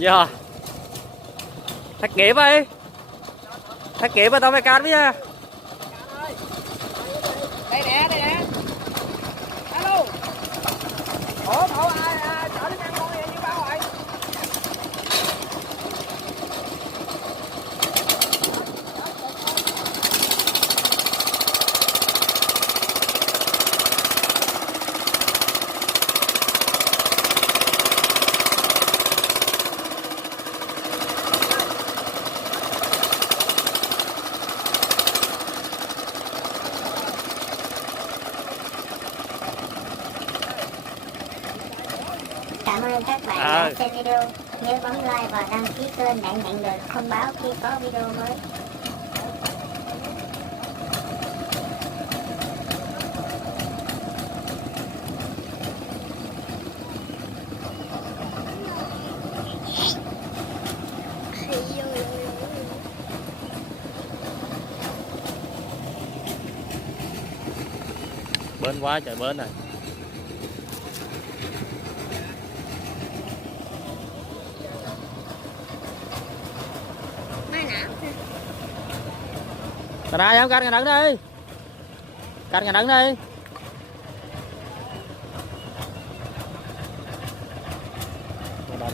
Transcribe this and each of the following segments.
Dạ. Thắt nghiệp ơi. Thắt nghiệp tao phải can với nha. Đây nè, đây nè. Alo. Ủa, chở đi ăn con này nhiêu bao rồi? Cảm ơn các bạn đã xem video. Nhớ bấm like và đăng ký kênh để nhận được thông báo khi có video mới. Bến quá trời bến này. Cà đá không canh cà đắng đi. Canh cà đắng đi.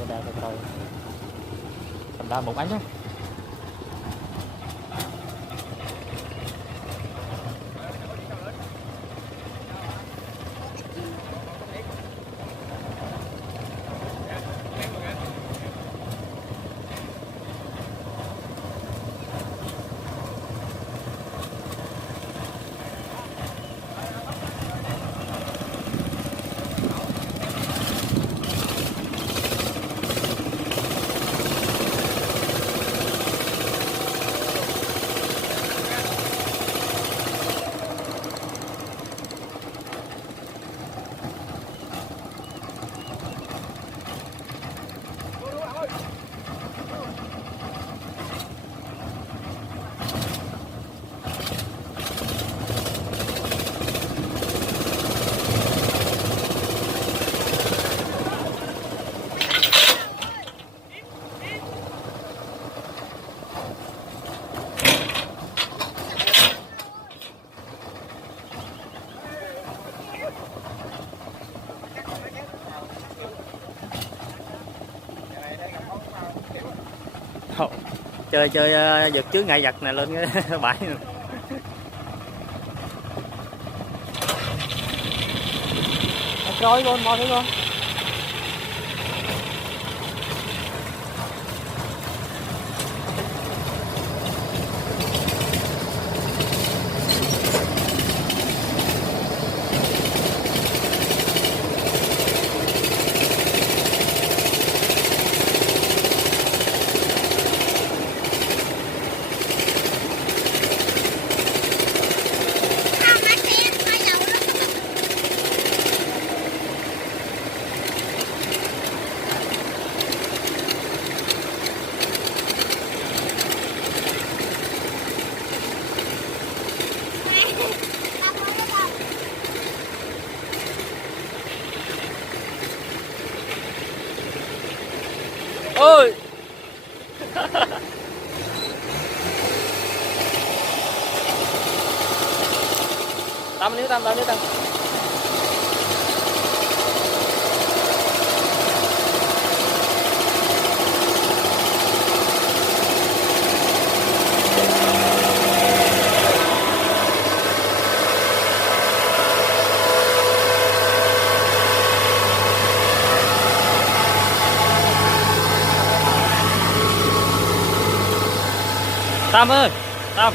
Đây coi. Cầm đá một ánh nhé. Chơi vượt chướng ngại vật này lên cái bãi này. Trôi luôn mò thử luôn. Ôi. Tâm níu tâm. Tâm ơi, Tâm.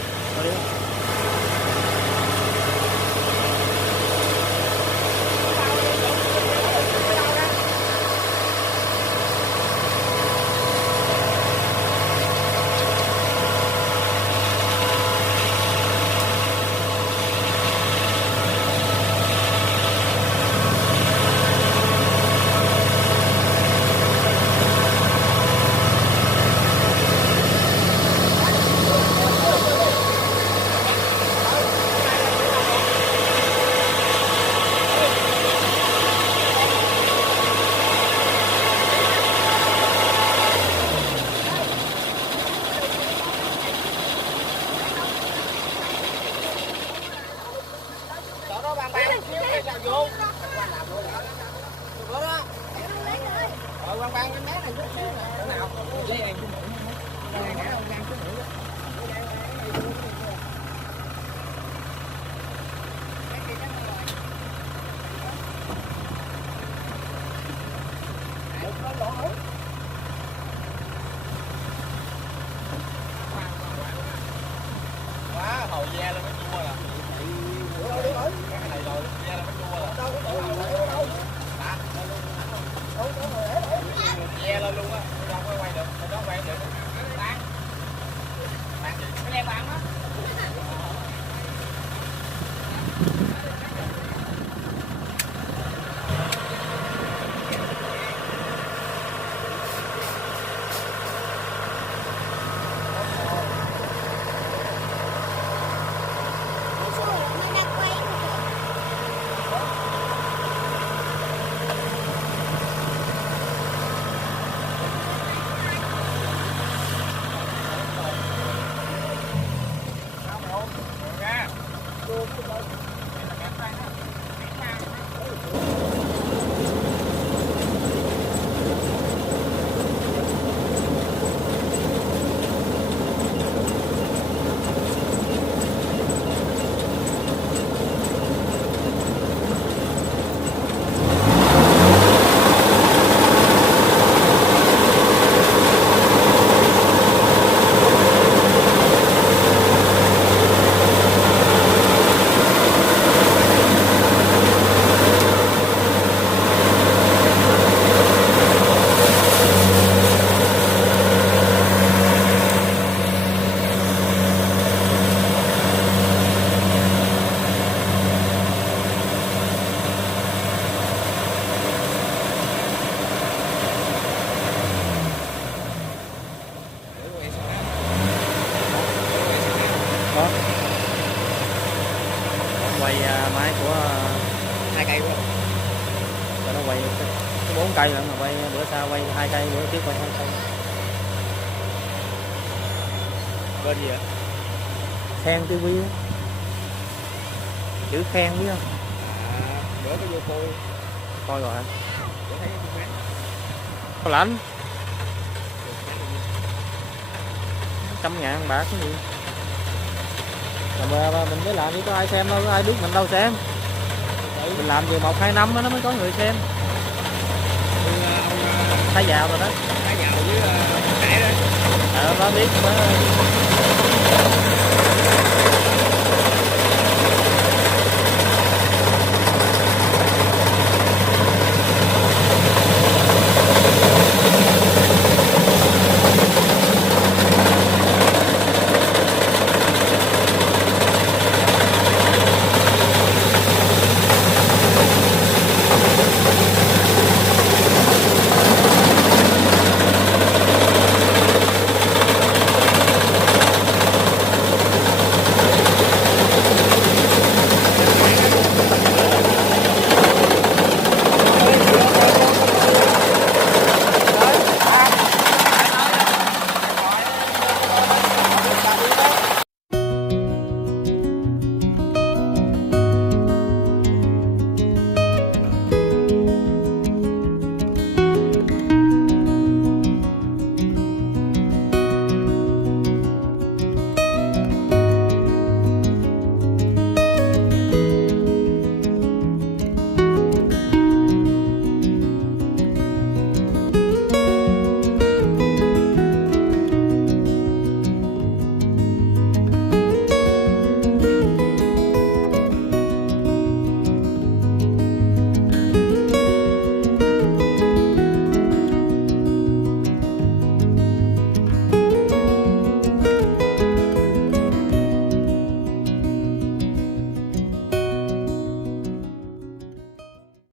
Có. Quay máy của 2 cây quá. nó quay cái 4 cây nữa mà quay bữa sau quay 2 cây, bữa trước quay 2 cây. Bên gì vậy? Khen TV á. Chữ khen biết không? Bữa có vô Coi rồi hả? bữa thấy cái máy. Có lạnh. 100.000 bạc cái gì? Mà mình mới làm chứ có ai xem đâu, có ai biết mình đâu xem. Mình làm về 1-2 năm nó mới có người xem. Thấy giàu rồi đó. Thái giàu với Hải đó. Nó biết